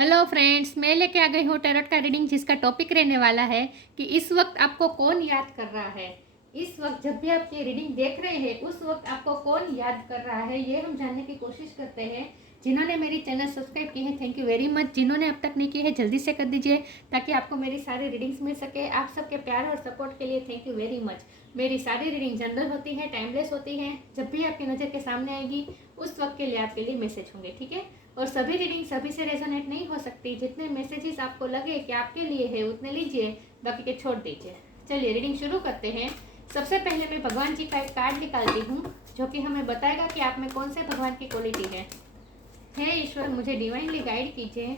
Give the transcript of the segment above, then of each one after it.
Hello friends, मैं लेके आ गई हूँ टैरोट का रीडिंग जिसका टॉपिक रहने वाला है कि इस वक्त आपको कौन याद कर रहा है। इस वक्त जब भी आप ये रीडिंग देख रहे हैं उस वक्त आपको कौन याद कर रहा है, ये हम जानने की कोशिश करते हैं। जिन्होंने मेरी चैनल सब्सक्राइब की है थैंक यू वेरी मच। जिन्होंने अब तक नहीं की है जल्दी से कर दीजिए ताकि आपको मेरी सारी रीडिंग्स मिल सके। आप सबके प्यार और सपोर्ट के लिए थैंक यू वेरी मच। मेरी सारी रीडिंग जनरल होती है, टाइमलेस होती है। जब भी आपकी नज़र के सामने आएगी उस वक्त के लिए आपके लिए मैसेज होंगे, ठीक है। और सभी रीडिंग सभी से रेजोनेट नहीं हो सकती। जितने मैसेजेस आपको लगे कि आपके लिए है उतने लीजिए, बाकी के छोड़ दीजिए। चलिए रीडिंग शुरू करते हैं। सबसे पहले मैं भगवान जी का एक कार्ड निकालती हूँ जो कि हमें बताएगा कि आप में कौन से भगवान की क्वालिटी है। हे ईश्वर, मुझे डिवाइनली गाइड कीजिए।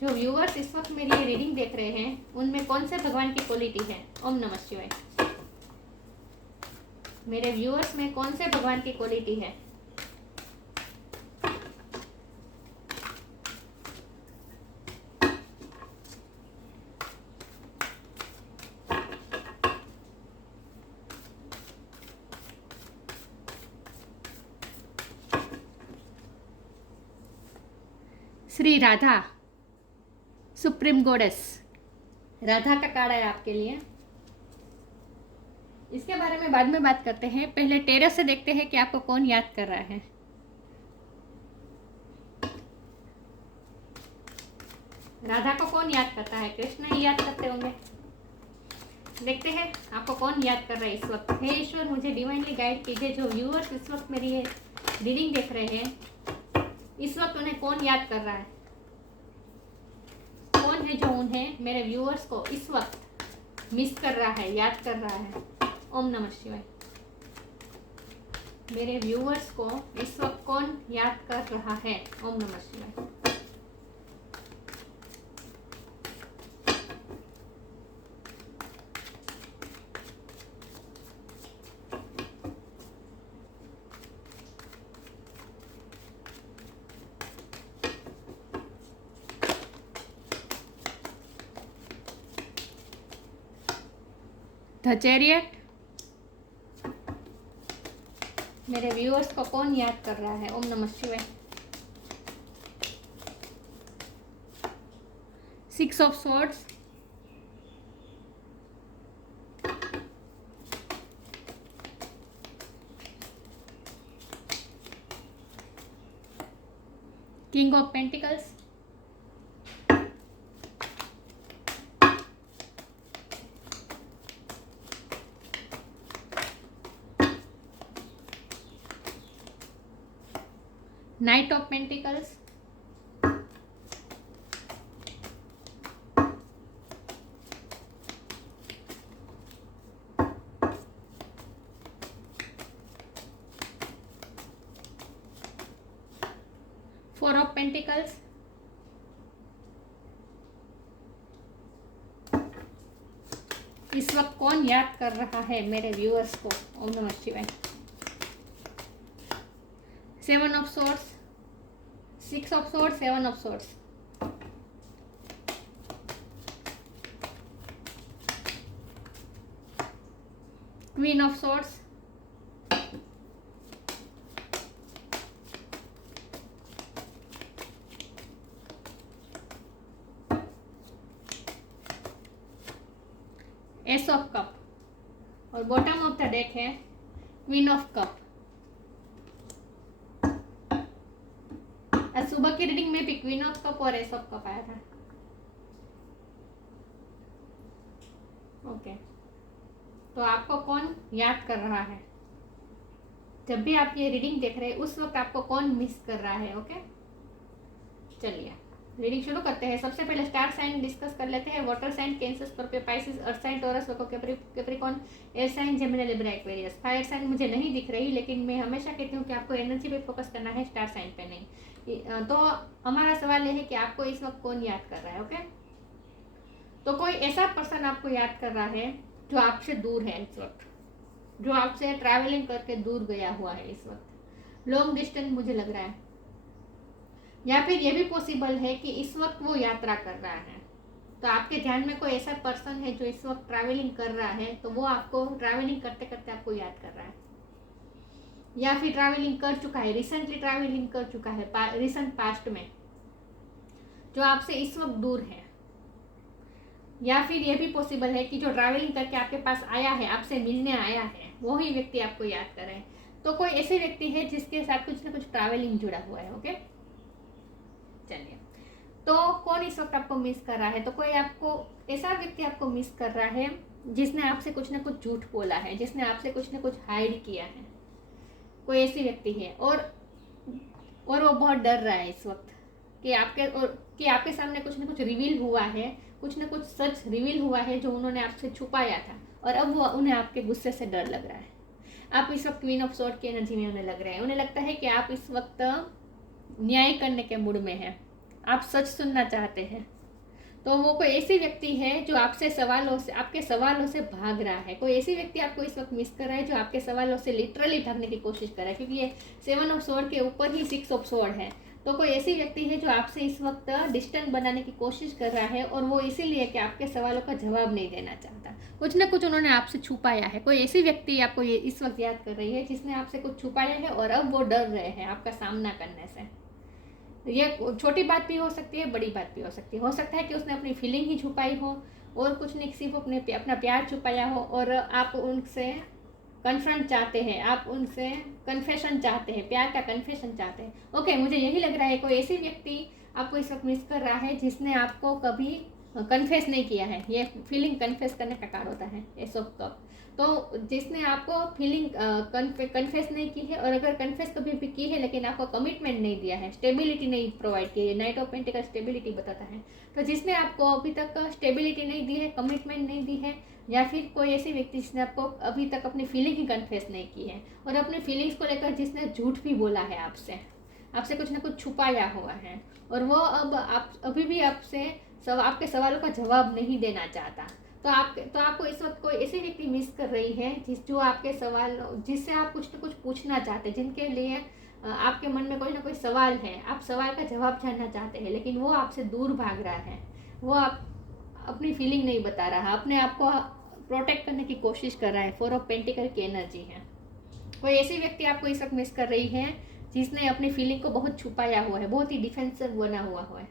जो व्यूअर्स इस वक्त मेरी ये रीडिंग देख रहे हैं उनमें कौन से भगवान की क्वालिटी है। ओम नमः शिवाय। मेरे व्यूअर्स में कौन से भगवान की क्वालिटी है। श्री राधा, सुप्रीम गॉडेस, राधा का कार्ड है आपके लिए। इसके बारे में बाद में बात करते हैं, पहले टेरस से देखते हैं कि आपको कौन याद कर रहा है। राधा को कौन याद करता है? कृष्ण ही याद करते होंगे। देखते हैं आपको कौन याद कर रहा है इस वक्त। हे ईश्वर, मुझे डिवाइनली गाइड कीजिए। जो व्यूअर्स इस वक्त मेरी ये रीडिंग देख रहे हैं इस वक्त उन्हें कौन याद कर रहा है। कौन है जो उन्हें, मेरे व्यूअर्स को इस वक्त मिस कर रहा है, याद कर रहा है। ओम नमः शिवाय। मेरे व्यूअर्स को इस वक्त कौन याद कर रहा है। ओम नमः शिवाय। द चैरियट, मेरे व्यूअर्स को कौन याद कर रहा है। ओम नमः शिवाय। Six of swords, king of pentacles, night of pentacles, four of pentacles, इस वक्त कौन याद कर रहा है मेरे व्यूअर्स को। ओम नमः शिवाय। Seven of swords, six of swords, seven of swords, queen of swords, S of cup और बॉटम ऑफ द डेक है क्वीन ऑफ कप। आज सुबह की रीडिंग में भी क्वीन ऑफ कप और एस ऑफ कप आया था। ओके, तो आपको कौन याद कर रहा है। जब भी आप ये रीडिंग देख रहे हैं उस वक्त आपको कौन मिस कर रहा है। ओके, चलिए रीडिंग शुरू करते हैं। सबसे पहले स्टार साइन डिस्कस कर लेते हैं। Water sign Cancer, Scorpio, Pisces, earth sign Taurus, Virgo, Capricorn, air sign Gemini, Libra, Aquarius. Fire sign मुझे नहीं दिख रही, लेकिन मैं हमेशा कहती हूँ कि आपको एनर्जी पे फोकस करना है, स्टार साइन पे नहीं। तो हमारा सवाल यह है कि आपको इस वक्त कौन याद कर रहा है। ओके, तो कोई ऐसा पर्सन आपको याद कर रहा है जो आपसे दूर है इस वक्त, जो आपसे ट्रैवलिंग करके दूर गया हुआ है इस वक्त। लॉन्ग डिस्टेंस मुझे लग रहा है, या फिर ये भी पॉसिबल है कि इस वक्त वो यात्रा कर रहा है। तो आपके ध्यान में कोई ऐसा पर्सन है जो इस वक्त ट्रैवलिंग कर रहा है, तो वो आपको ट्रैवलिंग करते करते आपको याद कर रहा है, या फिर ट्रैवलिंग कर चुका है, रिसेंटली ट्रैवलिंग कर चुका है रिसेंट पास्ट में। जो आपसे इस वक्त दूर है, या फिर ये भी पॉसिबल है कि जो ट्रैवलिंग करके आपके पास आया है, आपसे मिलने आया है, वही व्यक्ति आपको याद कर रहे हैं। तो कोई ऐसे व्यक्ति है जिसके साथ कुछ ना कुछ ट्रैवलिंग जुड़ा हुआ है। ओके, चलिए, तो कौन इस वक्त आपको मिस कर रहा है? तो कोई आपको ऐसा व्यक्ति आपको मिस कर रहा है जिसने आपसे कुछ ना कुछ झूठ बोला है, जिसने आपसे कुछ ना कुछ हाइड किया है। कोई ऐसी व्यक्ति है और वो बहुत डर रहा है इस वक्त कि आपके सामने कुछ ना कुछ रिवील हुआ है, कुछ ना कुछ सच रिवील हुआ है जो उन्होंने आपसे छुपाया था, और अब वो उन्हें आपके गुस्से से डर लग रहा है। आप इस वक्त क्वीन ऑफ सॉर्ड की एनर्जी में उन्हें लग रहे हैं। उन्हें लगता है कि आप इस वक्त न्याय करने के मूड में हैं, आप सच सुनना चाहते हैं। तो वो कोई ऐसी व्यक्ति है जो आपके सवालों से भाग रहा है। कोई ऐसी व्यक्ति आपको इस वक्त मिस कर रहा है जो आपके सवालों से लिटरली भागने की कोशिश कर रहा है, क्योंकि ये 7 ऑफ सॉर्ड के ऊपर ही 6 ऑफ सॉर्ड है। तो कोई ऐसी व्यक्ति है जो आपसे इस वक्त डिस्टेंस बनाने की कोशिश कर रहा है, और वो इसीलिए कि आपके सवालों का जवाब नहीं देना चाहता। कुछ ना कुछ उन्होंने आपसे छुपाया है। कोई ऐसी व्यक्ति आपको ये इस वक्त याद कर रही है जिसने आपसे कुछ छुपाया है, और अब वो डर रहे हैं आपका सामना करने से। ये छोटी बात भी हो सकती है, बड़ी बात भी हो सकती है। हो सकता है कि उसने अपनी फीलिंग ही छुपाई हो, और कुछ नहीं, सिर्फ अपना प्यार छुपाया हो, और आप उनसे कन्फ्रंट चाहते हैं, आप उनसे कन्फेशन चाहते हैं, प्यार का कन्फेशन चाहते हैं। ओके, मुझे यही लग रहा है कोई ऐसी व्यक्ति आपको इस वक्त मिस कर रहा है जिसने आपको कभी कन्फेस नहीं किया है। ये फीलिंग कन्फेस करने का कार्ड होता है, एस ऑफ कप। तो जिसने आपको फीलिंग कन्फेस नहीं की है, और अगर कन्फेस कभी भी की है लेकिन आपको कमिटमेंट नहीं दिया है, स्टेबिलिटी नहीं प्रोवाइड की है, नाइट ऑफ पेंटिकल स्टेबिलिटी बताता है। तो जिसने आपको अभी तक स्टेबिलिटी नहीं दी है, कमिटमेंट नहीं दी है, या फिर कोई ऐसी व्यक्ति जिसने आपको अभी तक अपनी फीलिंग ही कन्फेस नहीं की है, और अपनी फीलिंग्स को लेकर जिसने झूठ भी बोला है, आपसे कुछ ना कुछ छुपाया हुआ है, और वो अब अभी भी आपके सवालों का जवाब नहीं देना चाहता। तो आपको इस वक्त कोई ऐसी व्यक्ति मिस कर रही है जिससे आप कुछ ना कुछ पूछना चाहते हैं, जिनके लिए आपके मन में कोई ना कोई सवाल है, आप सवाल का जवाब जानना चाहते हैं, लेकिन वो आपसे दूर भाग रहा है। वो आप अपनी फीलिंग नहीं बता रहा, अपने आप को प्रोटेक्ट करने की कोशिश कर रहा है। 4 ऑफ पेंटिकल की एनर्जी है। कोई ऐसी व्यक्ति आपको इस वक्त मिस कर रही है जिसने अपनी फीलिंग को बहुत छुपाया हुआ है, बहुत ही डिफेंसिव बना हुआ है।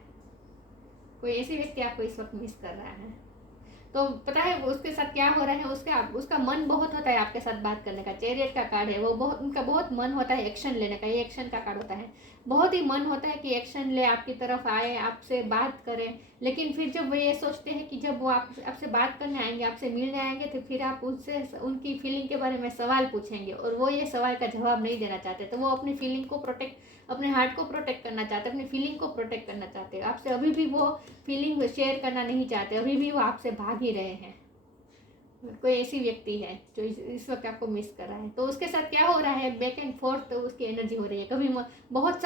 कोई ऐसी व्यक्ति आपको इस वक्त मिस कर रहा है। तो पता है उसके साथ क्या हो रहा है, उसका मन बहुत होता है आपके साथ बात करने का। चैरियट का कार्ड है, उनका बहुत मन होता है एक्शन लेने का। ये एक्शन का कार्ड होता है। बहुत ही मन होता है कि एक्शन ले, आपकी तरफ आए, आपसे बात करें, लेकिन फिर जब वो ये सोचते हैं कि जब वो आपसे बात करने आएंगे, आपसे मिलने आएंगे, तो फिर आप उससे उनकी फीलिंग के बारे में सवाल पूछेंगे, और वो ये सवाल का जवाब नहीं देना चाहते। तो वो अपनी फीलिंग को अपने हार्ट को प्रोटेक्ट करना चाहते, अपनी फीलिंग को प्रोटेक्ट करना चाहते। आपसे अभी भी वो फीलिंग शेयर करना नहीं चाहते, अभी भी वो आपसे भाग ही रहे हैं। कोई ऐसी व्यक्ति है जो इस वक्त आपको मिस कर रहा है। तो उसके साथ क्या हो रहा है, बैक एंड फोर्थ तो उसकी एनर्जी हो रही है। कभी बहुत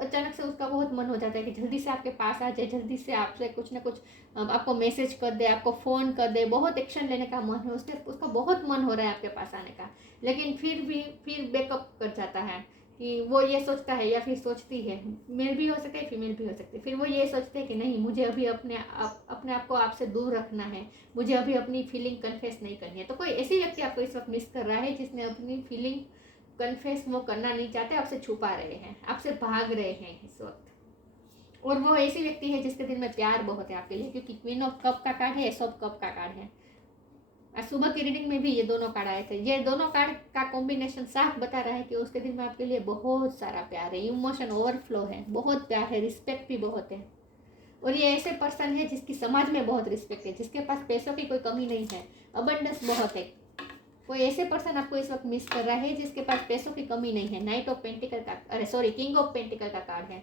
अचानक से उसका बहुत मन हो जाता है कि जल्दी से आपके पास आ जाए, जल्दी से आपसे कुछ ना कुछ आपको मैसेज कर दे, आपको फ़ोन कर दे, बहुत एक्शन लेने का मन है उसका बहुत मन हो रहा है आपके पास आने का, लेकिन फिर बैकअप कर जाता है कि वो ये सोचता है, या फिर सोचती है, मेल भी हो सकता है, फीमेल भी हो सकती है, फिर वो ये सोचते हैं कि नहीं, मुझे अभी अपने आप को आपसे दूर रखना है, मुझे अभी अपनी फीलिंग कन्फेस नहीं करनी है। तो कोई ऐसी व्यक्ति आपको इस वक्त मिस कर रहा है जिसने अपनी फीलिंग कन्फेस वो करना नहीं चाहते, आपसे छुपा रहे हैं, आपसे भाग रहे हैं इस वक्त। और वो ऐसी व्यक्ति है जिसके दिल में प्यार बहुत है आपके लिए, क्योंकि क्वीन ऑफ कप का कार्ड है, एस ऑफ कप का कार्ड है। सुबह की रीडिंग में भी ये दोनों कार्ड आए थे। ये दोनों कार्ड का कॉम्बिनेशन साफ बता रहा है कि उसके दिल में आपके लिए बहुत सारा प्यार है, इमोशन ओवरफ्लो है, बहुत प्यार है, रिस्पेक्ट भी बहुत है। और ये ऐसे पर्सन है जिसकी समाज में बहुत रिस्पेक्ट है, जिसके पास पैसों की कोई कमी नहीं है, अबंडेंस बहुत है। कोई ऐसे पर्सन आपको इस वक्त मिस कर रहा है जिसके पास पैसों की कमी नहीं है। नाइट ऑफ पेंटिकल का किंग ऑफ पेंटिकल का कार्ड है।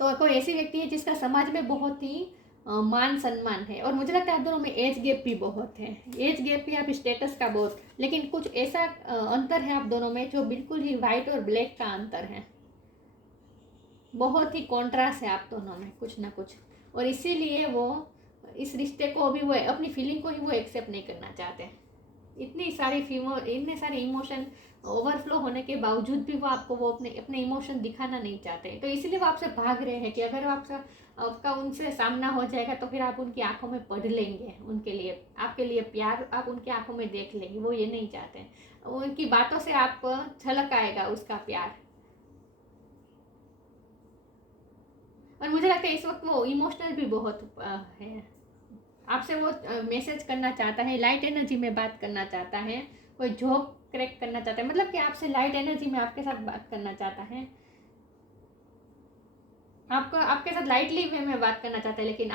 तो कोई ऐसी व्यक्ति है जिसका समाज में बहुत ही मान सम्मान है, और मुझे लगता है आप दोनों में एज गैप भी बहुत है। एज गैप भी आप स्टेटस का बहुत, लेकिन कुछ ऐसा अंतर है आप दोनों में जो बिल्कुल ही वाइट और ब्लैक का अंतर है। बहुत ही कॉन्ट्रास्ट है आप दोनों में कुछ ना कुछ, और इसीलिए वो इस रिश्ते को अभी वो अपनी फीलिंग को ही वो एक्सेप्ट नहीं करना चाहते। इतने सारे इमोशन ओवरफ्लो होने के बावजूद भी वो अपने इमोशन दिखाना नहीं चाहते। तो इसीलिए वो आपसे भाग रहे हैं कि अगर आपका उनसे सामना हो जाएगा तो फिर आप उनकी आंखों में पढ़ लेंगे, उनके लिए आपके लिए प्यार आप उनकी आंखों में देख लेंगे। वो ये नहीं चाहते, उनकी बातों से आप झलक आएगा उसका प्यार। और मुझे लगता है इस वक्त वो इमोशनल भी बहुत है। आपसे वो मैसेज करना चाहता है, लाइट एनर्जी में बात करना चाहता है, कोई जॉब क्रैक करना चाहता है, मतलब कि आपसे लाइट एनर्जी में आपके साथ बात करना चाहता है, आपको आपके साथ लाइटली वे में बात करना चाहता है। लेकिन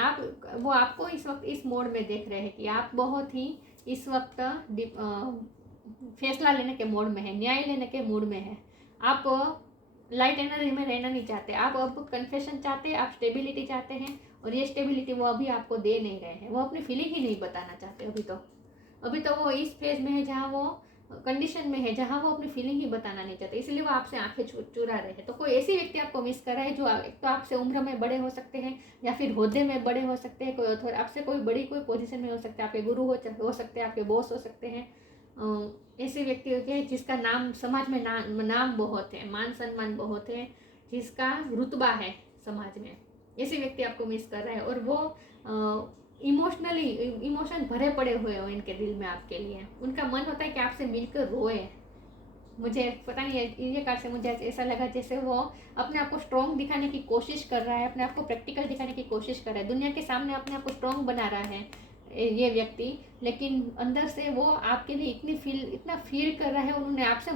वो आपको इस वक्त इस मोड में देख रहे हैं कि आप बहुत ही इस वक्त फैसला लेने के मोड में है, न्याय लेने के मूड में है। आप लाइट एनर्जी में रहना नहीं चाहते, आप अब कन्फेशन चाहते हैं, आप स्टेबिलिटी चाहते हैं। और ये स्टेबिलिटी वो अभी आपको दे नहीं रहे हैं, वो अपनी फीलिंग ही नहीं बताना चाहते। अभी तो वो इस फेज में है जहाँ वो कंडीशन में है जहाँ वो अपनी फीलिंग ही बताना नहीं चाहते, इसलिए वो आपसे आंखें चुरा रहे हैं। तो कोई ऐसी व्यक्ति आपको मिस कर रहा है जो एक तो आपसे उम्र में बड़े हो सकते हैं या फिर होद्दे में बड़े हो सकते हैं, कोई आपसे कोई बड़ी कोई पोजीशन में हो सकते हैं, आपके गुरु हो सकते हैं, आपके बॉस हो सकते हैं। ऐसे व्यक्ति होते हैं जिसका नाम समाज में नाम बहुत है, मान सम्मान बहुत है, जिसका रुतबा है समाज में। ऐसे व्यक्ति आपको मिस कर रहा है और वो इमोशन भरे पड़े हुए हो इनके दिल में आपके लिए। उनका मन होता है कि आपसे मिलकर रोए। मुझे पता नहीं है, ये कार से मुझे ऐसा लगा जैसे वो अपने आप को स्ट्रॉन्ग दिखाने की कोशिश कर रहा है, अपने आप को प्रैक्टिकल दिखाने की कोशिश कर रहा है, दुनिया के सामने अपने आप को स्ट्रॉन्ग बना रहा है ये व्यक्ति। लेकिन अंदर से वो आपके लिए इतना फील कर रहा है, उन्होंने आपसे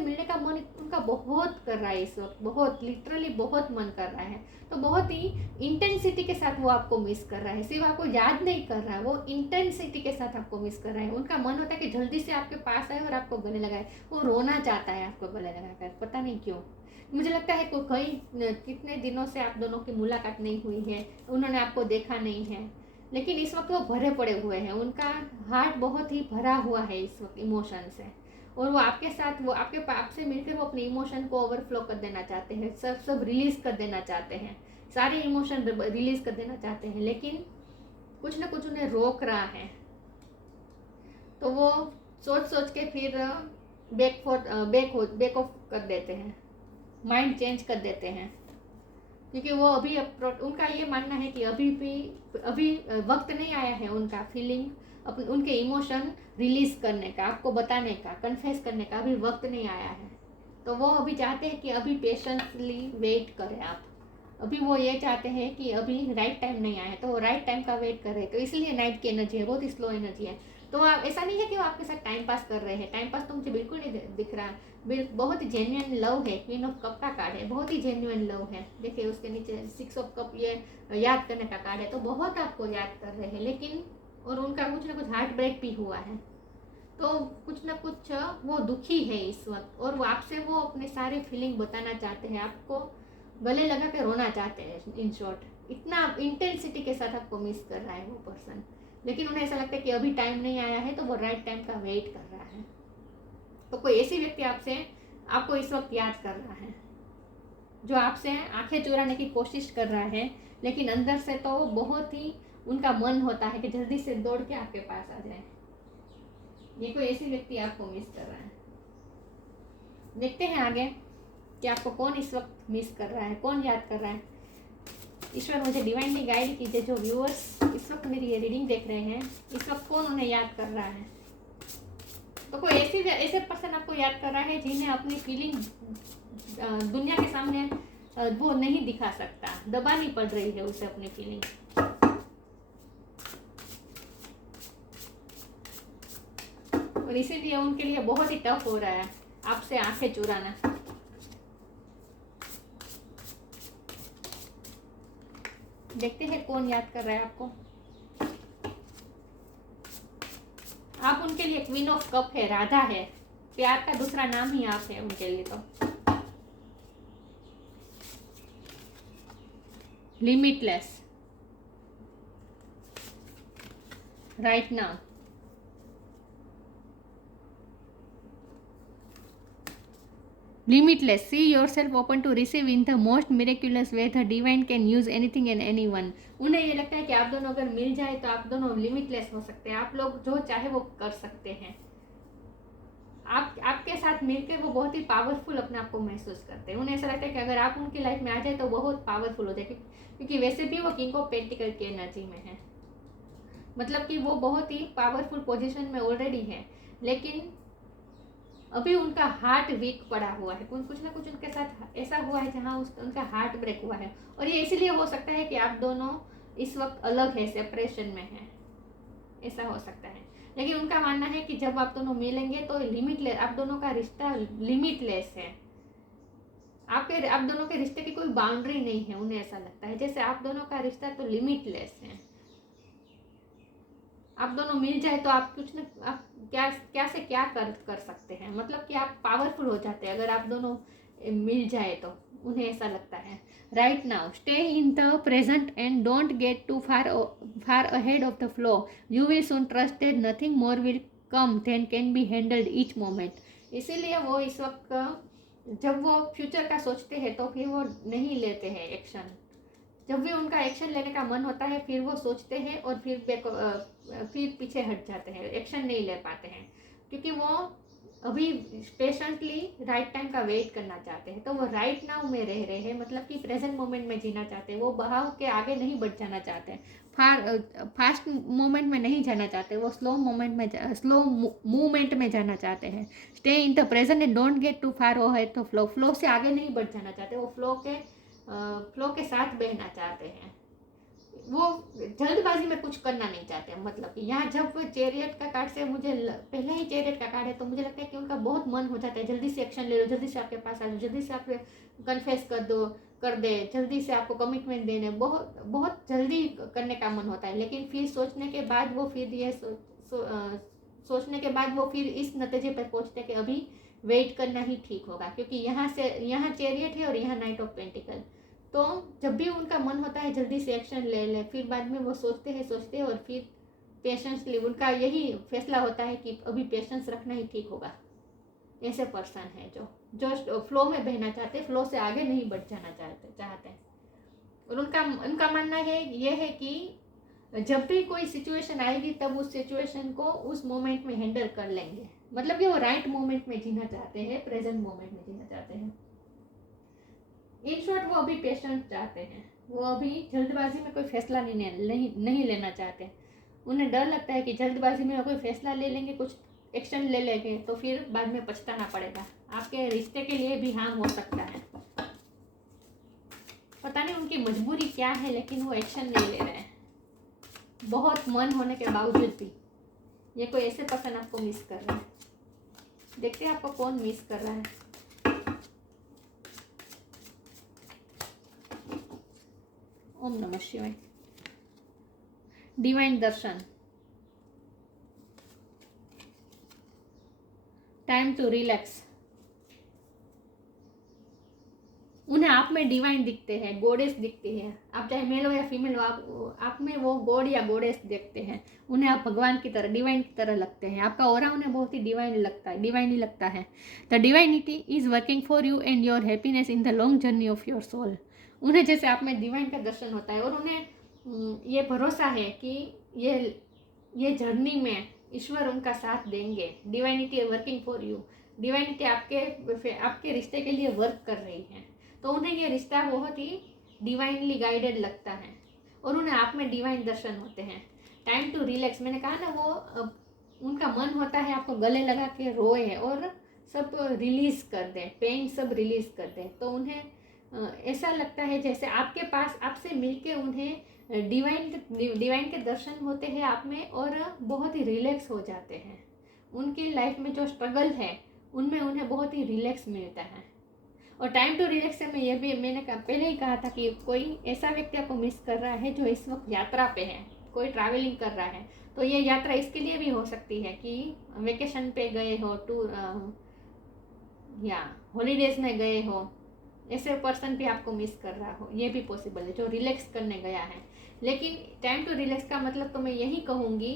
मिलने का मन उनका बहुत कर रहा है इस वक्त, बहुत लिटरली बहुत मन कर रहा है। तो बहुत ही इंटेंसिटी के साथ वो आपको मिस कर रहा है, सिर्फ आपको याद नहीं कर रहा है, वो इंटेंसिटी के साथ आपको मिस कर रहा है। उनका मन होता है कि जल्दी से आपके पास आए और आपको गले लगाए, वो रोना चाहता है आपको गले लगाकर, पता नहीं क्यों। मुझे लगता है कई कितने दिनों से आप दोनों की मुलाकात नहीं हुई है, उन्होंने आपको देखा नहीं है, लेकिन इस वक्त वो भरे पड़े हुए हैं, उनका हार्ट बहुत ही भरा हुआ है इस वक्त इमोशन से। और वो आपके साथ वो आपसे मिलकर वो अपने इमोशन को ओवरफ्लो कर देना चाहते हैं, सब रिलीज कर देना चाहते हैं, सारे इमोशन रिलीज कर देना चाहते हैं। लेकिन कुछ ना कुछ उन्हें रोक रहा है, तो वो सोच के फिर बैक ऑफ कर देते हैं, माइंड चेंज कर देते हैं। क्योंकि वो उनका ये मानना है कि अभी वक्त नहीं आया है उनका उनके इमोशन रिलीज करने का, आपको बताने का, कन्फेस करने का अभी वक्त नहीं आया है। तो वो अभी चाहते हैं कि अभी पेशेंसली वेट करें आप। अभी वो ये चाहते हैं कि अभी राइट टाइम नहीं आया है, तो वो राइट टाइम का वेट कर रहे हैं। तो इसलिए नाइट की एनर्जी है, बहुत ही स्लो एनर्जी है। तो आप ऐसा नहीं है कि वो आपके साथ टाइम पास कर रहे हैं, टाइम पास तो मुझे बिल्कुल नहीं दिख रहा। बहुत ही जेन्युइन लव है, क्वीन ऑफ कप का कार्ड है, बहुत ही जेन्युइन लव है। देखिए उसके नीचे 6 ऑफ कप, ये याद करने का कार्ड है। तो बहुत आपको याद कर रहे हैं, लेकिन और उनका कुछ ना कुछ हार्ट ब्रेक भी हुआ है, तो कुछ ना कुछ वो दुखी है इस वक्त। और वो आपसे वो अपने सारे फीलिंग बताना चाहते हैं, आपको गले लगा के रोना चाहते हैं। इन शॉर्ट इतना इंटेंसिटी के साथ आपको मिस कर रहा है वो पर्सन। लेकिन उन्हें ऐसा लगता है कि अभी टाइम नहीं आया है, तो वो राइट टाइम का वेट कर रहा है। तो कोई ऐसी व्यक्ति आपको इस वक्त याद कर रहा है, जो आपसे आंखें चुराने की कोशिश कर रहा है, लेकिन अंदर से तो बहुत ही उनका मन होता है कि जल्दी से दौड़ के आपके पास आ जाए। ये कोई ऐसी व्यक्ति आपको मिस कर रहा है। देखते हैं आगे कि आपको कौन इस वक्त मिस कर रहा है, कौन याद कर रहा है। ईश्वर मुझे डिवाइनली गाइड कीजिए। जो व्यूअर्स इस वक्त मेरी ये रीडिंग देख रहे हैं, इस वक्त कौन उन्हें याद कर रहा है। तो कोई ऐसे पर्सन आपको याद कर रहा है जिन्हें अपनी फीलिंग दुनिया के सामने वो नहीं दिखा सकता, दबानी पड़ रही है उसे अपनी फीलिंग। और इसीलिए उनके लिए बहुत ही टफ हो रहा है आपसे आंखें चुराना। देखते हैं कौन याद कर रहा है आपको। आप उनके लिए क्वीन ऑफ कप है, राधा है, प्यार का दूसरा नाम ही आप है उनके लिए। तो limitless, right now, limitless, see yourself open to receive in the most miraculous way, the divine can use anything and anyone। उन्हें ये लगता है कि आप दोनों अगर मिल जाए तो आप दोनों लिमिटलेस हो सकते हैं, आप लोग जो चाहे वो कर सकते हैं। आपके साथ मिलकर वो बहुत ही पावरफुल अपने आप को महसूस करते हैं। उन्हें ऐसा लगता है कि अगर आप उनकी लाइफ में आ जाए तो बहुत पावरफुल हो जाए, क्योंकि वैसे भी वो किंग ऑफ पेंटिकल की एनर्जी में है, मतलब कि वो बहुत ही पावरफुल पोजीशन में ऑलरेडी है। लेकिन अभी उनका हार्ट वीक पड़ा हुआ है, कुछ ना कुछ उनके साथ ऐसा हुआ है जहाँ उनका हार्ट ब्रेक हुआ है। और ये इसलिए हो सकता है कि आप दोनों इस वक्त अलग है, सेपरेशन में है, ऐसा हो सकता है। लेकिन उनका मानना है कि जब आप दोनों मिलेंगे तो लिमिटलेस, आप दोनों का रिश्ता लिमिटलेस है। आप दोनों के रिश्ते की कोई बाउंड्री नहीं है। उन्हें ऐसा लगता है जैसे आप दोनों का रिश्ता तो लिमिटलेस है। आप दोनों मिल जाए तो आप कुछ न आप क्या से क्या कर सकते हैं, मतलब कि आप पावरफुल हो जाते हैं अगर आप दोनों मिल जाए तो। उन्हें ऐसा लगता है। Right now stay in the present and don't get too far ahead of the flow. You will soon trusted nothing more will come than can be handled each moment. इसीलिए वो इस वक्त जब वो फ्यूचर का सोचते हैं तो फिर वो नहीं लेते हैं एक्शन। जब भी उनका एक्शन लेने का मन होता है फिर वो सोचते हैं और फिर पीछे हट जाते हैं, एक्शन नहीं ले पाते हैं, क्योंकि वो अभी पेशेंटली राइट टाइम का वेट करना चाहते हैं। तो वो राइट नाउ में रह रहे हैं, मतलब कि प्रेजेंट मोमेंट में जीना चाहते हैं। वो बहाव के आगे नहीं बढ़ जाना चाहते हैं, फास्ट मोमेंट में नहीं जाना चाहते, वो स्लो मूवमेंट में जाना चाहते हैं। Stay in the present and don't get too far ओ है तो फ्लो से आगे नहीं बढ़ जाना चाहते, वो फ्लो के साथ बहना चाहते हैं। वो जल्दबाजी में कुछ करना नहीं चाहते। मतलब कि यहाँ जब चैरियट का कार्ड से मुझे पहले ही चैरियट का कार्ड है तो मुझे लगता है कि उनका बहुत मन हो जाता है जल्दी से एक्शन ले लो, जल्दी से आपके पास आ जाओ, जल्दी से आप कन्फेस कर दे, जल्दी से आपको कमिटमेंट देने, बहुत बहुत जल्दी करने का मन होता है। लेकिन फिर सोचने के बाद वो फिर ये सोचने के बाद वो फिर इस नतीजे पर पहुँचते कि अभी वेट करना ही ठीक होगा, क्योंकि यहाँ चैरियट है और यहाँ नाइट ऑफ पेंटिकल। तो जब भी उनका मन होता है जल्दी से एक्शन ले लें, फिर बाद में वो सोचते हैं और फिर पेशेंसली उनका यही फैसला होता है कि अभी पेशेंस रखना ही ठीक होगा। ऐसे पर्सन है जो फ्लो में बहना चाहते, फ्लो से आगे नहीं बढ़ जाना चाहते। और उनका मानना है ये है कि जब भी कोई सिचुएशन आएगी तब उस सिचुएशन को उस मोमेंट में हैंडल कर लेंगे। मतलब कि वो राइट मोमेंट में जीना चाहते हैं, प्रेजेंट मोमेंट में जीना चाहते हैं। इन शॉर्ट वो अभी पेशेंट चाहते हैं, वो अभी जल्दबाजी में कोई फैसला नहीं लेना चाहते। उन्हें डर लगता है कि जल्दबाजी में कोई फैसला ले लेंगे, कुछ एक्शन ले लेंगे तो फिर बाद में पछताना पड़ेगा। आपके रिश्ते के लिए भी हार्म हो सकता है। पता नहीं उनकी मजबूरी क्या है, लेकिन वो एक्शन नहीं ले रहे हैं बहुत मन होने के बावजूद भी। ये कोई ऐसे पर्सन आपको मिस कर रहा है। देखते हैं आपको कौन मिस कर रहा है। ओम नमः शिवाय। Divine darshan, time to relax. उन्हें आप में डिवाइन दिखते हैं, गॉडेस दिखती है। आप चाहे मेल हो या फीमेल हो, आप में वो गॉड या गॉडेस देखते हैं। उन्हें आप भगवान की तरह, डिवाइन की तरह लगते हैं। आपका ऑरा उन्हें बहुत ही डिवाइन ही लगता है। The divinity is working for you and your happiness in the long journey of your soul. उन्हें जैसे आप में डिवाइन का दर्शन होता है और उन्हें ये भरोसा है कि ये जर्नी में ईश्वर उनका साथ देंगे। Divinity working for you, divinity आपके रिश्ते के लिए वर्क कर रही है। तो उन्हें ये रिश्ता बहुत ही डिवाइनली गाइडेड लगता है और उन्हें आप में डिवाइन दर्शन होते हैं। टाइम टू रिलैक्स, मैंने कहा ना, वो उनका मन होता है आपको गले लगा के रोए और सब रिलीज कर दें, पेन सब रिलीज कर दें। तो उन्हें ऐसा लगता है जैसे आपके पास, आपसे मिलके उन्हें डिवाइन के दर्शन होते हैं आप में और बहुत ही रिलैक्स हो जाते हैं। उनकी लाइफ में जो स्ट्रगल है उनमें उन्हें बहुत ही रिलैक्स मिलता है। और टाइम टू रिलैक्स में ये भी मैंने पहले ही कहा था कि कोई ऐसा व्यक्ति आपको मिस कर रहा है जो इस वक्त यात्रा पे है, कोई ट्रैवलिंग कर रहा है। तो ये यात्रा इसके लिए भी हो सकती है कि वेकेशन पे गए हो, टूर या हॉलीडेज में गए हो, ऐसे पर्सन भी आपको मिस कर रहा हो, ये भी पॉसिबल है जो रिलैक्स करने गया है। लेकिन टाइम टू रिलैक्स का मतलब तो मैं यही कहूँगी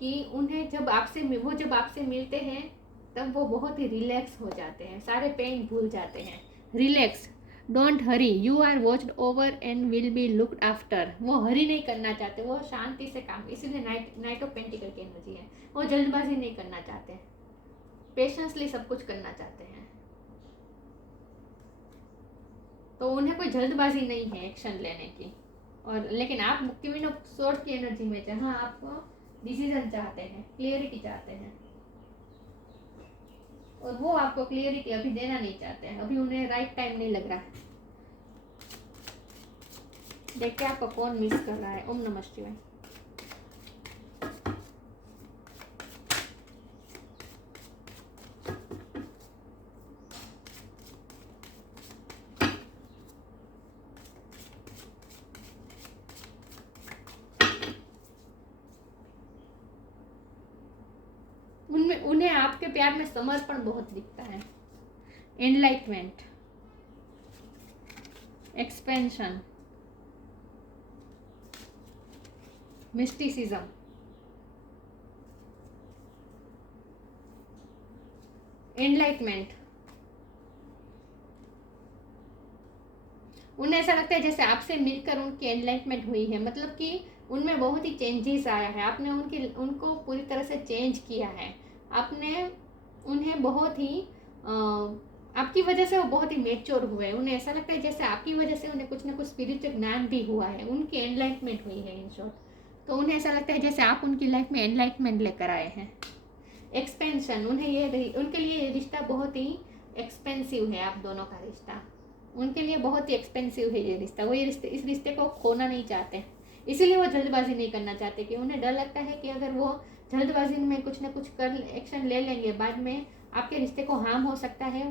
कि उन्हें जब आपसे मिलते हैं तब वो बहुत ही रिलैक्स हो जाते हैं, सारे पेन भूल जाते हैं। Relax, don't hurry, you are watched over and will be looked after. वो हरी नहीं करना चाहते, वो शांति से काम, इसीलिए नाइट ऑफ पेंटिकल की एनर्जी है। वो जल्दबाजी नहीं करना चाहते, पेशेंसली सब कुछ करना चाहते हैं। तो उन्हें कोई जल्दबाजी नहीं है एक्शन लेने की। और लेकिन आप क्वीन ऑफ स्वॉर्ड्स की एनर्जी में जहाँ आप डिसीजन चाहते हैं, क्लियरिटी चाहते हैं। और वो आपको क्लियरिटी अभी देना नहीं चाहते हैं, अभी उन्हें राइट टाइम नहीं लग रहा है। देखते हैं आपको कौन मिस कर रहा है। ओम नमः शिवाय। उनमें उन्हें आपके प्यार में समर्पण बहुत दिखता है। Enlightenment, expansion, mysticism, enlightenment. उन्हें ऐसा लगता है जैसे आपसे मिलकर उनकी एनलाइटमेंट हुई है, मतलब कि उनमें बहुत ही चेंजेस आया है, आपने उनको पूरी तरह से चेंज किया है, आपने उन्हें बहुत ही आपकी वजह से वो बहुत ही मेच्योर हुए। उन्हें ऐसा लगता है जैसे आपकी वजह से उन्हें कुछ ना कुछ स्पिरिचुअल ज्ञान भी हुआ है, उनकी एनलाइटमेंट हुई है इन शॉर्ट। तो उन्हें ऐसा लगता है जैसे आप उनकी लाइफ में एनलाइटमेंट लेकर आए हैं। एक्सपेंशन, उनके लिए ये रिश्ता बहुत ही एक्सपेंसिव है। आप दोनों का रिश्ता उनके लिए बहुत ही एक्सपेंसिव है ये रिश्ता। वो इस रिश्ते को खोना नहीं चाहते, इसीलिए वो जल्दबाजी नहीं करना चाहते कि उन्हें डर लगता है कि अगर वो जल्दबाजी में कुछ ना कुछ कर एक्शन ले लेंगे, बाद में आपके रिश्ते को हार्म हो सकता है,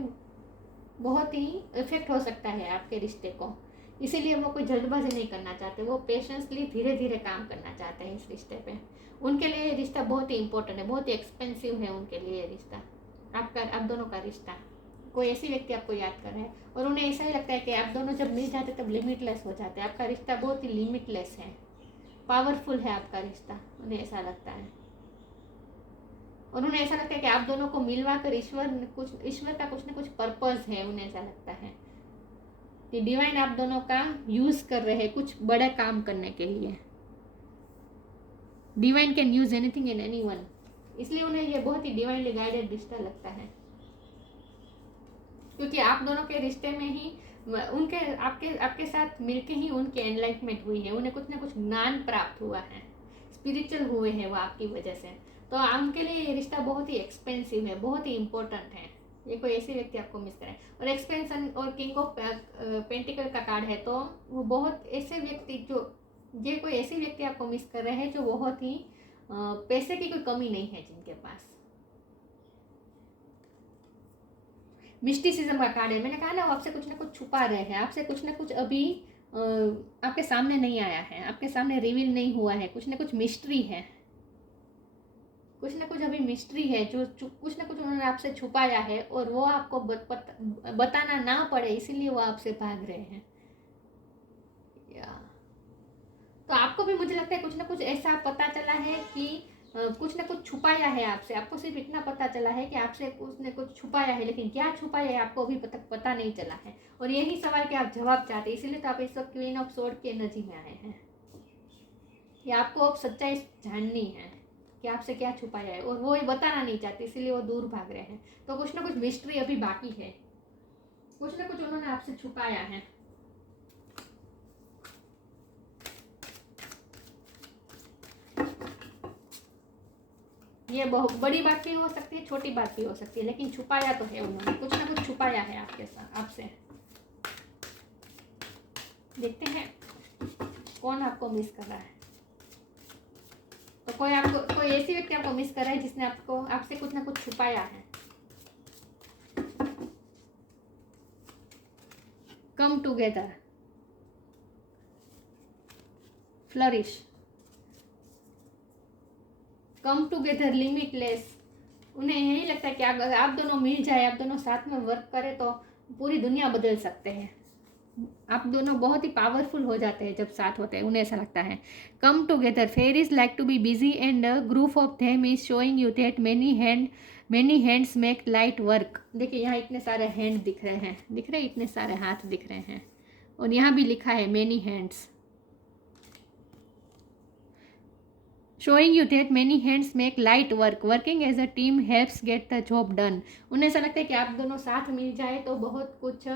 बहुत ही इफेक्ट हो सकता है आपके रिश्ते को। इसीलिए वो कोई जल्दबाजी नहीं करना चाहते, वो पेशेंसली धीरे धीरे काम करना चाहते हैं इस रिश्ते पे। उनके लिए ये रिश्ता बहुत ही इंपॉर्टेंट है, बहुत ही एक्सपेंसिव है उनके लिए ये रिश्ता, आप दोनों का रिश्ता। कोई ऐसी व्यक्ति आपको याद कर रहा है और उन्हें ऐसा ही लगता है कि आप दोनों जब मिल जाते तब लिमिटलेस हो जाते हैं। आपका रिश्ता बहुत ही लिमिटलेस है, पावरफुल है आपका रिश्ता, उन्हें ऐसा लगता है। और उन्हें ऐसा लगता है कि आप दोनों को मिलवा कर ईश्वर का कुछ ना कुछ पर्पस है। उन्हें ऐसा लगता है कि डिवाइन आप दोनों का यूज कर रहे हैं कुछ बड़े काम करने के लिए। Divine can use anything in anyone, इसलिए उन्हें यह बहुत ही डिवाइनली गाइडेड रिश्ता लगता है, क्योंकि आप दोनों के रिश्ते में ही उनके आपके साथ मिलके ही उनकी एनलाइटमेंट हुई है, उन्हें कुछ ना कुछ ज्ञान प्राप्त हुआ है, स्पिरिचुअल हुए हैं वो आपकी वजह से। तो उनके लिए ये रिश्ता बहुत ही एक्सपेंसिव है, बहुत ही इंपॉर्टेंट है। ये कोई ऐसी व्यक्ति आपको मिस करे। और एक्सपेंशन और किंग ऑफ पेंटिकल का कार्ड है, तो वो बहुत ऐसे व्यक्ति ये कोई ऐसी व्यक्ति आपको मिस कर रहे हैं जो बहुत ही पैसे की कोई कमी नहीं है जिनके पास। मिस्टिसिज्म का कार्ड है, मैंने कहा ना वो आपसे कुछ ना कुछ छुपा रहे हैं, आपसे कुछ ना कुछ अभी आपके सामने नहीं आया है, आपके सामने रिवील नहीं हुआ है, कुछ ना कुछ मिस्ट्री है, कुछ ना कुछ अभी मिस्ट्री है जो कुछ ना कुछ उन्होंने आपसे छुपाया है और वो आपको बताना ना पड़े, इसीलिए वो आपसे भाग रहे हैं। तो आपको भी मुझे लगता है कुछ ना कुछ ऐसा पता चला है कि कुछ ना कुछ छुपाया है आपसे। आपको सिर्फ इतना पता चला है कि आपसे उसने कुछ छुपाया है, लेकिन क्या छुपाया है आपको अभी पता नहीं चला है। और यही सवाल के आप जवाब चाहते हैं, इसीलिए तो आप इस वक्त क्वीन ऑफ सोर्ड की एनर्जी में आए हैं कि आपको अब सच्चाई जाननी है कि आपसे क्या छुपाया है, और वो ही बताना नहीं चाहते, इसीलिए वो दूर भाग रहे हैं। तो कुछ ना कुछ मिस्ट्री अभी बाकी है, कुछ ना कुछ उन्होंने आपसे छुपाया है। ये बहुत बड़ी बात भी हो सकती है, छोटी बात भी हो सकती है, लेकिन छुपाया तो है उन्होंने, कुछ ना कुछ छुपाया है आपके साथ, आपसे। देखते हैं कौन आपको मिस कर रहा है। तो कोई ऐसी व्यक्ति आपको मिस कर रहा है जिसने आपसे कुछ ना कुछ छुपाया है। Come together, flourish, come together, limitless. उन्हें यही लगता है कि अगर आप दोनों मिल जाए, आप दोनों साथ में वर्क करें तो पूरी दुनिया बदल सकते हैं। आप दोनों बहुत ही पावरफुल हो जाते हैं जब साथ होते हैं, उन्हें ऐसा लगता है। Come together, fair is like to be busy and group of them is showing you that many hands make light work. देखिए यहाँ इतने सारे हैंड दिख रहे हैं, इतने सारे हाथ दिख रहे हैं, और यहाँ भी लिखा है many hands, showing you that many hands make light work, working as a team helps get the job done। उन्हें ऐसा लगता है कि आप दोनों साथ मिल जाए तो बहुत कुछ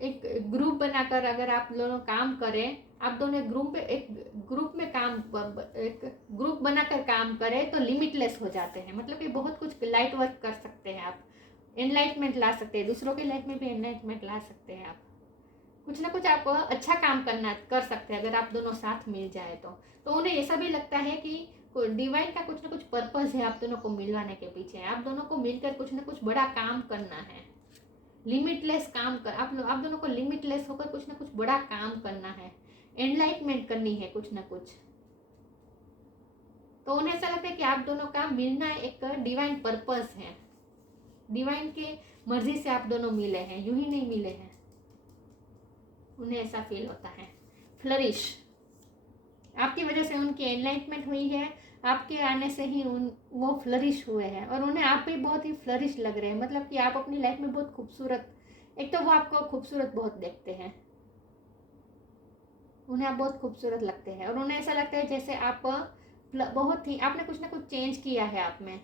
एक ग्रुप बनाकर अगर आप दोनों काम करें, आप दोनों एक ग्रुप बनाकर काम करें तो लिमिटलेस हो जाते हैं, मतलब कि बहुत कुछ लाइट वर्क कर सकते हैं आप। एनलाइटमेंट ला सकते हैं, दूसरों की लाइफ में भी एनलाइटमेंट ला सकते हैं आप। कुछ ना कुछ आप अच्छा काम कर सकते हैं अगर आप दोनों साथ मिल जाए तो उन्हें ऐसा भी लगता है कि डिवाइन का कुछ ना कुछ पर्पस है आप दोनों को मिलवाने के पीछे। आप दोनों को मिलकर कुछ ना कुछ बड़ा काम करना है, लिमिटलेस काम कर आप दोनों को लिमिटलेस होकर कुछ ना कुछ बड़ा काम करना है, एनलाइटमेंट करनी है कुछ ना कुछ। तो उन्हें ऐसा लगता है कि आप दोनों का मिलना एक डिवाइन पर्पस है, डिवाइन के मर्जी से आप दोनों मिले हैं, यूं ही नहीं मिले हैं। उन्हें ऐसा फील होता है। फ्लरिश, आपकी वजह से उनकी एनलाइटमेंट हुई है, आपके आने से ही वो फ्लरिश हुए हैं और उन्हें आप भी बहुत ही फ्लरिश लग रहे हैं। मतलब कि आप अपनी लाइफ में बहुत खूबसूरत, एक तो वो आपको खूबसूरत बहुत देखते हैं, उन्हें आप बहुत खूबसूरत लगते हैं और उन्हें ऐसा लगता है जैसे आप बहुत ही आपने कुछ ना कुछ चेंज किया है आप में,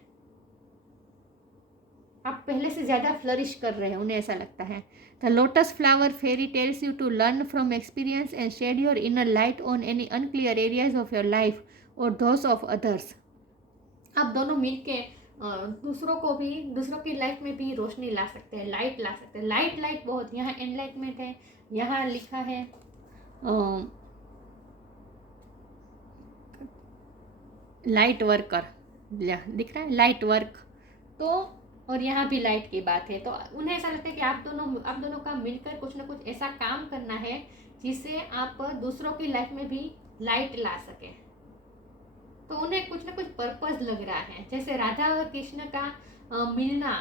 आप पहले से ज़्यादा फ्लरिश कर रहे हैं, उन्हें ऐसा लगता है। The lotus flower fairy tells you to learn from experience and shed your inner light on any unclear areas of your life और दोस ऑफ अदर्स। आप दोनों मिलके दूसरों की लाइफ में भी रोशनी ला सकते हैं, लाइट ला सकते हैं। लाइट बहुत, यहाँ एनलाइटमेंट है, यहाँ लिखा है लाइट वर्कर, दिख रहा है लाइट वर्क, तो और यहाँ भी लाइट की बात है। तो उन्हें ऐसा लगता है कि आप दोनों का मिलकर कुछ ना कुछ ऐसा काम करना है जिससे आप दूसरों की लाइफ में भी लाइट ला सके। तो उन्हें कुछ ना कुछ पर्पस लग रहा है, जैसे राधा और कृष्ण का मिलना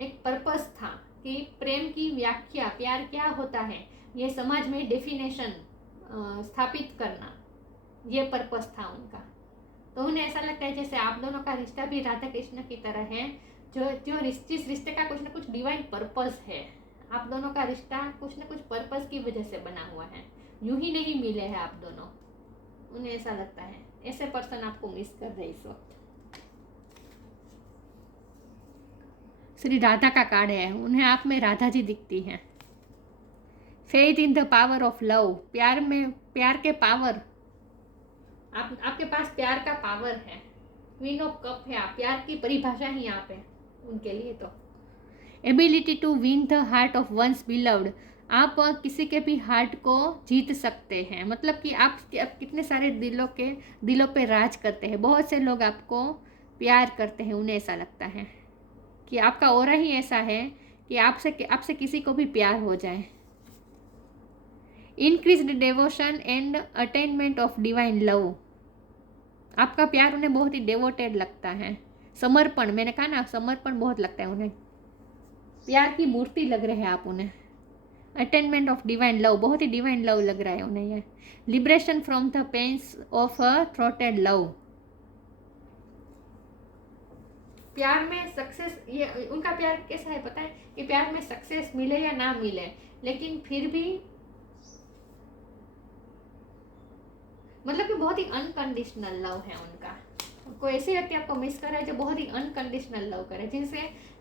एक पर्पस था कि प्रेम की व्याख्या, प्यार क्या होता है, ये समाज में डेफिनेशन स्थापित करना, ये पर्पस था उनका। तो उन्हें ऐसा लगता है जैसे आप दोनों का रिश्ता भी राधा कृष्ण की तरह है, जो जिस रिश्ते का कुछ ना कुछ डिवाइन पर्पस है। आप दोनों का रिश्ता कुछ ना कुछ पर्पस की वजह से बना हुआ है, यूं ही नहीं मिले हैं आप दोनों। उन्हें ऐसा लगता है, ऐसे पर्सन आपको मिस कर रहे इस वक्त। श्री राधा का कार्ड है, उन्हें आप में राधा जी दिखती हैं। Faith in the power of love, प्यार के पावर, आपके पास प्यार का पावर है। क्वीन ऑफ कप है आप, प्यार की परिभाषा ही आप है उनके लिए। तो ability to win the heart of ones beloved, आप किसी के भी हार्ट को जीत सकते हैं। मतलब कि आप कितने सारे दिलों पे राज करते हैं, बहुत से लोग आपको प्यार करते हैं। उन्हें ऐसा लगता है कि आपका ऑरा ही ऐसा है कि आपसे किसी को भी प्यार हो जाए। Increased devotion and attainment of divine love, आपका प्यार उन्हें बहुत ही डिवोटेड लगता है। समर्पण, मैंने कहा ना समर्पण बहुत लगता है उन्हें, प्यार की मूर्ति लग रहे हैं आप उन्हें। अटेनमेंट ऑफ डिवाइन लव, बहुत ही डिवाइन लव लग रहा है उन्हें ये। Liberation from the pains of a thwarted love, प्यार में सक्सेस, ये उनका प्यार कैसा है पता है कि प्यार में सक्सेस मिले या ना मिले, लेकिन फिर भी मतलब कि बहुत ही अनकंडीशनल लव है उनका। कोई ऐसे व्यक्ति आपको मिस कर रहा है जो बहुत ही अनकंडीशनल लव करे,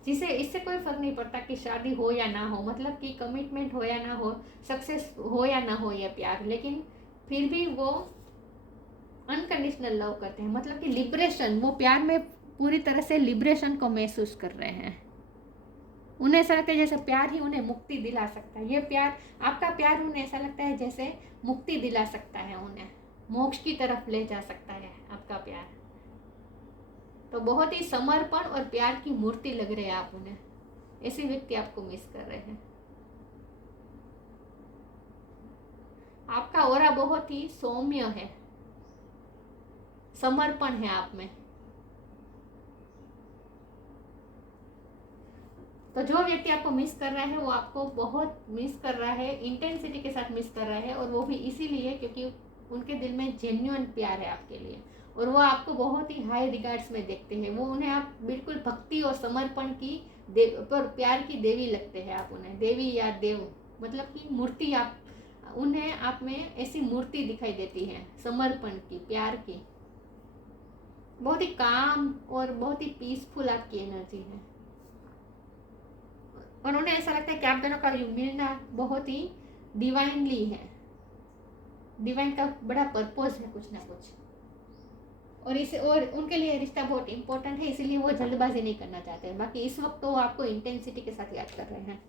जिसे इससे कोई फर्क नहीं पड़ता कि शादी हो या ना हो, मतलब कि कमिटमेंट हो या ना हो, सक्सेस हो या ना हो ये प्यार, लेकिन फिर भी वो अनकंडीशनल लव करते हैं। मतलब कि लिबरेशन, वो प्यार में पूरी तरह से लिबरेशन को महसूस कर रहे हैं। उन्हें ऐसा लगता है जैसे प्यार ही उन्हें मुक्ति दिला सकता है। ये प्यार, आपका प्यार उन्हें ऐसा लगता है जैसे मुक्ति दिला सकता है, उन्हें मोक्ष की तरफ ले जा सकता है आपका प्यार। तो बहुत ही समर्पण और प्यार की मूर्ति लग रहे हैं आप उन्हें, ऐसे व्यक्ति आपको मिस कर रहे हैं। आपका ऑरा बहुत ही सौम्य है, समर्पण है आप में। तो जो व्यक्ति आपको मिस कर रहा है वो आपको बहुत मिस कर रहा है, इंटेंसिटी के साथ मिस कर रहा है, और वो भी इसीलिए क्योंकि उनके दिल में जेन्युइन प्यार है आपके लिए, और वो आपको बहुत ही हाई रिगार्ड्स में देखते हैं। वो उन्हें आप बिल्कुल भक्ति और समर्पण की पर प्यार की देवी लगते हैं आप उन्हें, देवी या देव, मतलब कि मूर्ति, आप उन्हें आप में ऐसी मूर्ति दिखाई देती है समर्पण की, प्यार की। बहुत ही काम और बहुत ही पीसफुल आपकी एनर्जी है, और उन्हें ऐसा लगता है कि आप दोनों का मिलना बहुत ही डिवाइनली है, डिवाइन का बड़ा पर्पस है कुछ ना कुछ। और उनके लिए रिश्ता बहुत इंपॉर्टेंट है, इसीलिए वो जल्दबाजी नहीं करना चाहते हैं। बाकी इस वक्त तो वो आपको इंटेंसिटी के साथ याद कर रहे हैं।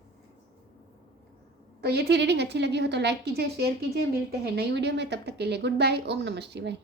तो ये थी रीडिंग। अच्छी लगी हो तो लाइक कीजिए, शेयर कीजिए। मिलते हैं नई वीडियो में, तब तक के लिए गुड बाय। ओम नमः शिवाय।